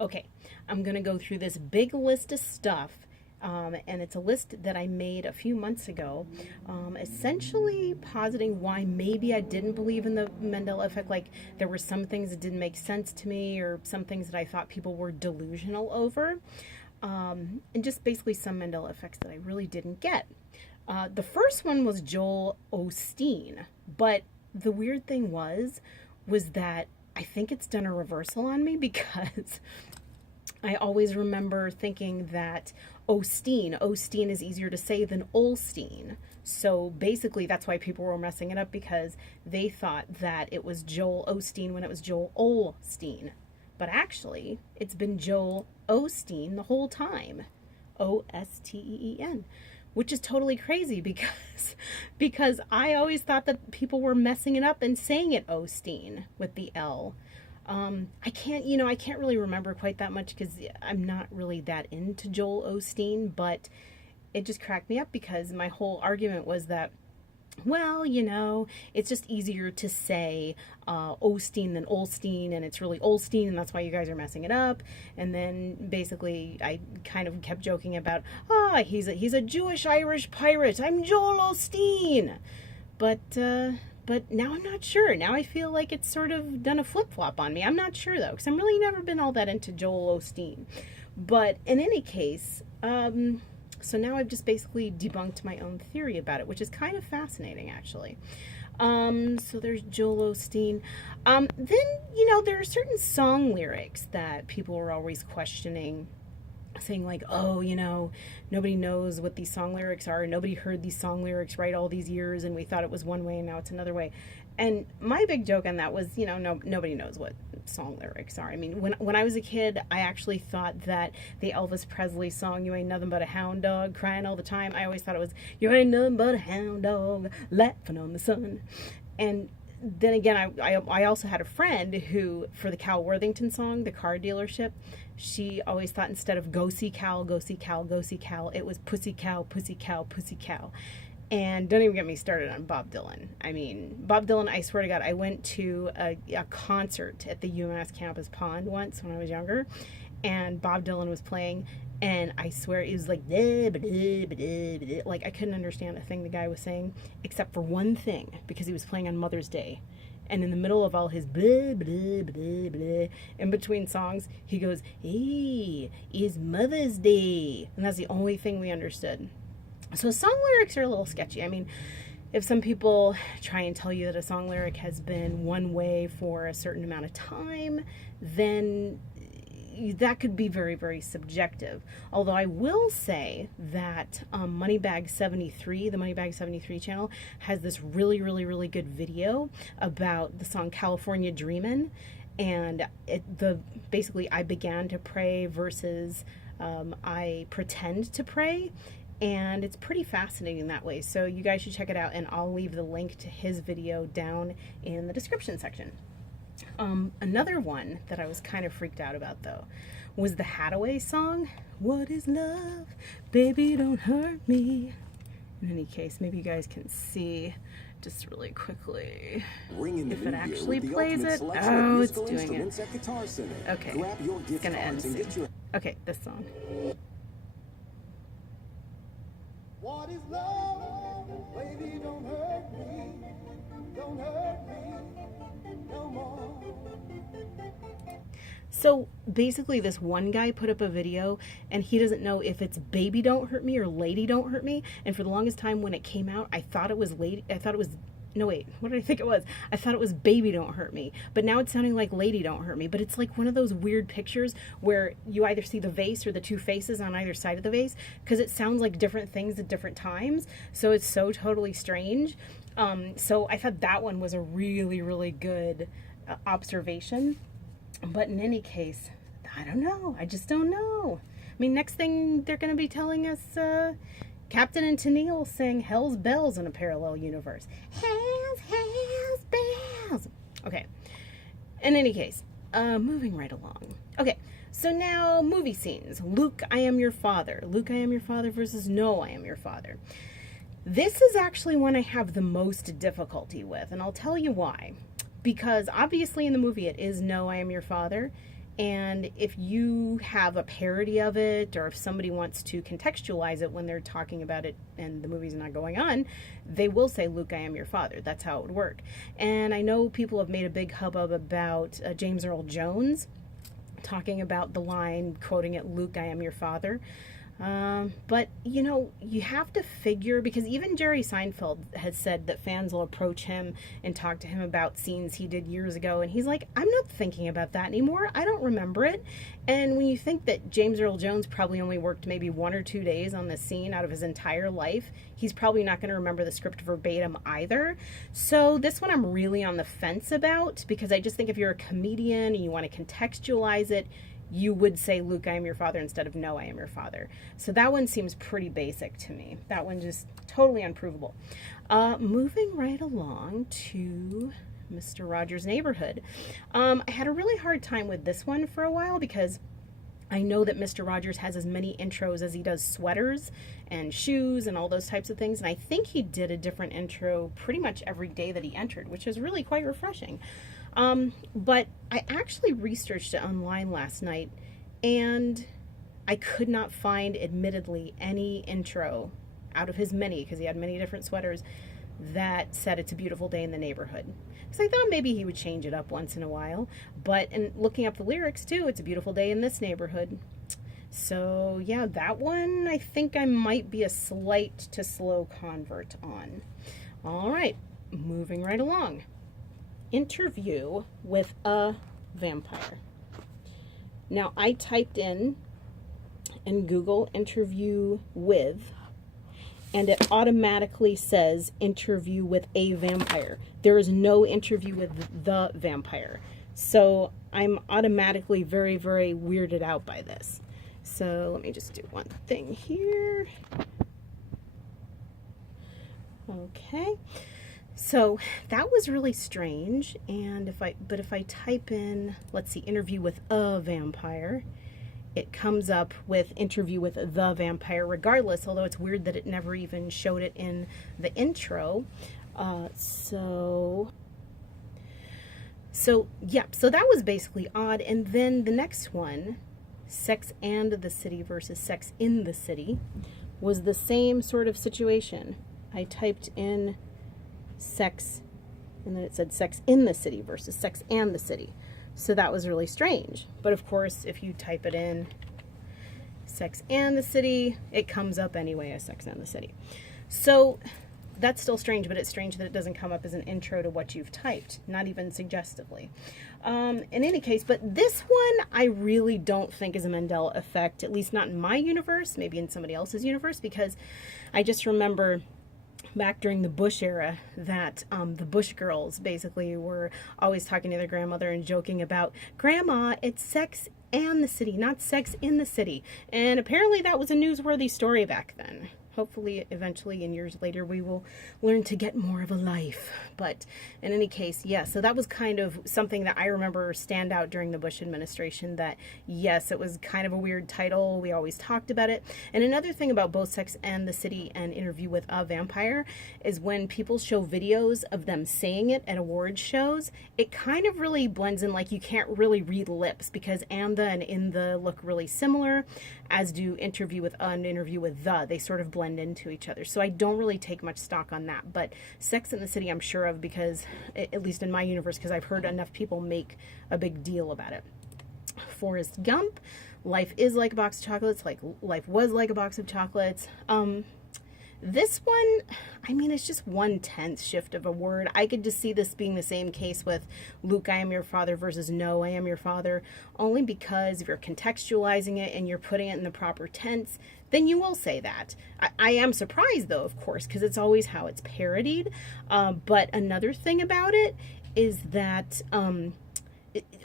Okay, I'm going to go through this big list of stuff, and it's a list that I made a few months ago, essentially positing why maybe I didn't believe in the Mandela effect. Like, there were some things that didn't make sense to me, or some things that I thought people were delusional over, and just basically some Mandela effects that I really didn't get. The first one was Joel Osteen, but the weird thing was that I think it's done a reversal on me because I always remember thinking that Osteen is easier to say than Olstein. So basically that's why people were messing it up, because they thought that it was Joel Osteen when it was Joel Olstein. But actually, it's been Joel Osteen the whole time. Osteen. Which is totally crazy because I always thought that people were messing it up and saying it Osteen with the L. I can't really remember quite that much because I'm not really that into Joel Osteen, but it just cracked me up because my whole argument was that, well, it's just easier to say Osteen than Olstein, and it's really Olstein, and that's why you guys are messing it up. And then basically I kind of kept joking about, he's a Jewish Irish pirate. I'm Joel Osteen. But now I'm not sure. Now I feel like it's sort of done a flip-flop on me. I'm not sure, though, because I'm really never been all that into Joel Osteen. But in any case, so now I've just basically debunked my own theory about it, which is kind of fascinating, actually. So there's Joel Osteen. Then, there are certain song lyrics that people are always questioning, saying like, nobody knows what these song lyrics are. Nobody heard these song lyrics right all these years, and we thought it was one way, and now it's another way. And my big joke on that was, nobody knows what song lyrics are. I mean, when I was a kid, I actually thought that the Elvis Presley song, "You Ain't Nothing But a Hound Dog, Crying All the Time," I always thought it was, "You ain't nothing but a hound dog, laughing on the sun." And then again, I also had a friend who, for the Cal Worthington song, the car dealership, she always thought instead of "Go see Cal, go see Cal, go see Cal," it was "Pussy Cow, Pussy Cow, Pussy Cow." And don't even get me started on Bob Dylan. I mean, Bob Dylan, I swear to God, I went to a concert at the UMass campus pond once when I was younger, and Bob Dylan was playing, and I swear it was like, like I couldn't understand a thing the guy was saying, except for one thing, because he was playing on Mother's Day. And in the middle of all his blah, blah, blah, blah, in between songs, he goes, "Hey, it's Mother's Day." And that's the only thing we understood. So song lyrics are a little sketchy. I mean, if some people try and tell you that a song lyric has been one way for a certain amount of time, then that could be very, very subjective. Although I will say that Moneybag 73, the Moneybag 73 channel, has this really, really, really good video about the song "California Dreamin'," and basically "I began to pray" versus "I pretend to pray." And it's pretty fascinating that way. So you guys should check it out, and I'll leave the link to his video down in the description section. Another one that I was kind of freaked out about, though, was the Hathaway song, "What is love? Baby, don't hurt me." In any case, maybe you guys can see just really quickly if it actually plays it. Oh, it's doing it. Okay, it's gonna end soon. Okay, this song. What is love? Baby, don't hurt me. Don't hurt me no more. So basically this one guy put up a video, and he doesn't know if it's "Baby Don't Hurt Me" or "Lady Don't Hurt Me." And for the longest time when it came out, I thought it was no, wait, what did I think it was? I thought it was "Baby Don't Hurt Me," but now it's sounding like "Lady Don't Hurt Me." But it's like one of those weird pictures where you either see the vase or the two faces on either side of the vase, because it sounds like different things at different times. So it's so totally strange. So I thought that one was a really, really good observation. But in any case, I don't know. I just don't know. I mean, next thing they're going to be telling us, Captain and Tennille sang "Hell's Bells" in a parallel universe. Hell's bells. Okay. In any case, moving right along. Okay, so now movie scenes. "Luke, I am your father." "Luke, I am your father" versus "No, I am your father." This is actually one I have the most difficulty with, and I'll tell you why. Because obviously in the movie it is "No, I am your father," And if you have a parody of it, or if somebody wants to contextualize it when they're talking about it and the movie's not going on, they will say, Luke, I am your father. That's how it would work. And I know people have made a big hubbub about James Earl Jones talking about the line, quoting it, Luke, I am your father. But, you know, you have to figure, because even Jerry Seinfeld has said that fans will approach him and talk to him about scenes he did years ago, and he's like, I'm not thinking about that anymore. I don't remember it. And when you think that James Earl Jones probably only worked maybe 1 or 2 days on this scene out of his entire life, he's probably not going to remember the script verbatim either. So this one I'm really on the fence about, because I just think if you're a comedian and you want to contextualize it, you would say, Luke, I am your father, instead of no, I am your father. So that one seems pretty basic to me. That one just totally unprovable. Moving right along to Mr. Rogers' Neighborhood. I had a really hard time with this one for a while, because I know that Mr. Rogers has as many intros as he does sweaters and shoes and all those types of things. And I think he did a different intro pretty much every day that he entered, which is really quite refreshing. But I actually researched it online last night, and I could not find, admittedly, any intro out of his many, because he had many different sweaters, that said it's a beautiful day in the neighborhood. So I thought maybe he would change it up once in a while. But in looking up the lyrics too, it's a beautiful day in this neighborhood. So yeah, that one I think I might be a slight to slow convert on. All right, moving right along. Interview with a vampire. Now I typed in Google interview with, and it automatically says interview with a vampire. There is no interview with the vampire. So I'm automatically very, very weirded out by this. So let me just do one thing here. Okay. So that was really strange. And if I type in, let's see, interview with a vampire, it comes up with interview with the vampire regardless, although it's weird that it never even showed it in the intro. So that was basically odd. And then the next one, Sex and the City versus Sex in the City, was the same sort of situation. I typed in sex, and then it said Sex in the City versus Sex and the City. So that was really strange. But of course, if you type it in, Sex and the City, it comes up anyway as Sex and the City. So that's still strange, but it's strange that it doesn't come up as an intro to what you've typed, not even suggestively. In any case, but this one I really don't think is a Mandela effect, at least not in my universe, maybe in somebody else's universe, because I just remember back during the Bush era that the Bush girls basically were always talking to their grandmother and joking about, Grandma, it's Sex and the City, not Sex in the City. And apparently that was a newsworthy story back then. Hopefully, eventually, and years later, we will learn to get more of a life. But in any case, yes, so that was kind of something that I remember stand out during the Bush administration, that, yes, it was kind of a weird title. We always talked about it. And another thing about both Sex and the City and Interview with a Vampire is when people show videos of them saying it at awards shows, it kind of really blends in, like you can't really read lips, because and the and in the look really similar, as do Interview with and Interview with the. They sort of blend into each other. So I don't really take much stock on that. But Sex and the City I'm sure of, because, at least in my universe, because I've heard enough people make a big deal about it. Forrest Gump, life is like a box of chocolates, like life was like a box of chocolates. This one, I mean, it's just 1/10 shift of a word. I could just see this being the same case with Luke, I am your father versus no, I am your father, only because if you're contextualizing it and you're putting it in the proper tense, then you will say that. I am surprised, though, of course, because it's always how it's parodied. But another thing about it is that...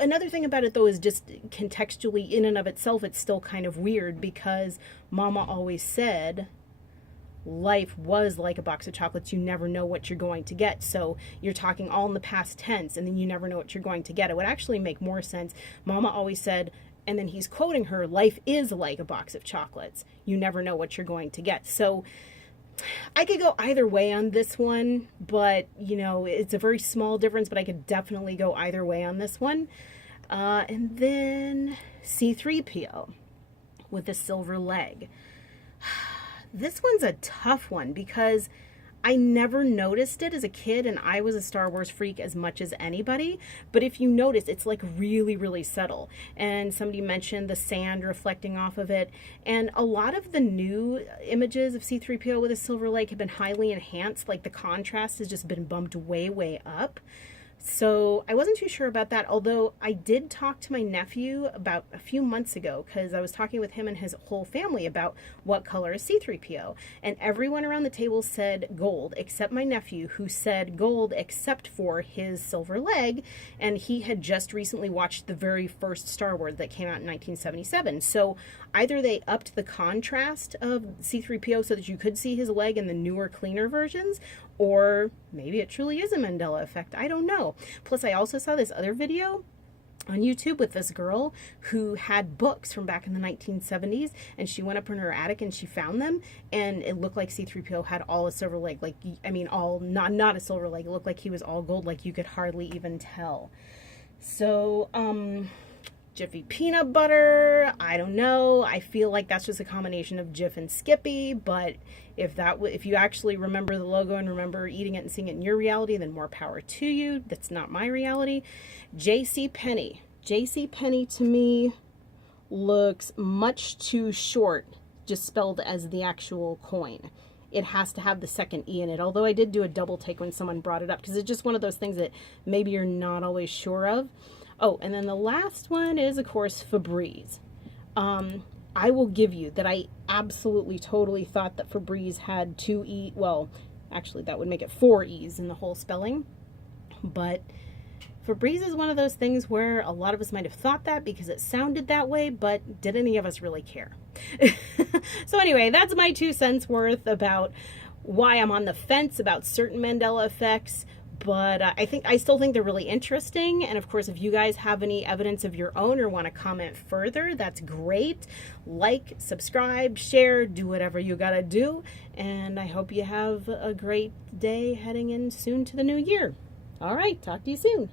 Another thing about it, though, is just contextually, in and of itself, it's still kind of weird, because Mama always said... life was like a box of chocolates. You never know what you're going to get. So you're talking all in the past tense, and then you never know what you're going to get. It would actually make more sense. Mama always said, and then he's quoting her, life is like a box of chocolates. You never know what you're going to get. So I could go either way on this one, but, you know, it's a very small difference, but I could definitely go either way on this one. And then C3PO with the silver leg. This one's a tough one because I never noticed it as a kid, and I was a Star Wars freak as much as anybody. But if you notice, it's like really, really subtle. And somebody mentioned the sand reflecting off of it. And a lot of the new images of C3PO with a silver leg have been highly enhanced. Like the contrast has just been bumped way, way up. So I wasn't too sure about that, although I did talk to my nephew about a few months ago because I was talking with him and his whole family about what color is C3PO. And everyone around the table said gold, except my nephew, who said gold except for his silver leg. And he had just recently watched the very first Star Wars that came out in 1977. So either they upped the contrast of C3PO so that you could see his leg in the newer, cleaner versions, or maybe it truly is a Mandela effect. I don't know. Plus, I also saw this other video on YouTube with this girl who had books from back in the 1970s, and she went up in her attic and she found them, and it looked like C3PO had all a silver leg. Like, I mean, all, not a silver leg. It looked like he was all gold, like you could hardly even tell. So, Jiffy peanut butter, I don't know. I feel like that's just a combination of Jif and Skippy, but if you actually remember the logo and remember eating it and seeing it in your reality, then more power to you. That's not my reality. JCPenney. JCPenney to me looks much too short, just spelled as the actual coin. It has to have the second E in it, although I did do a double take when someone brought it up, because it's just one of those things that maybe you're not always sure of. Oh, and then the last one is, of course, Febreze. I will give you that I absolutely, totally thought that Febreze had 2 E. Well, actually, that would make it 4 E's in the whole spelling. But Febreze is one of those things where a lot of us might have thought that because it sounded that way, but did any of us really care? So anyway, that's my 2 cents worth about why I'm on the fence about certain Mandela effects. But I still think they're really interesting. And of course, if you guys have any evidence of your own or want to comment further, that's great. Like, subscribe, share, do whatever you gotta do. And I hope you have a great day heading in soon to the new year. All right, talk to you soon.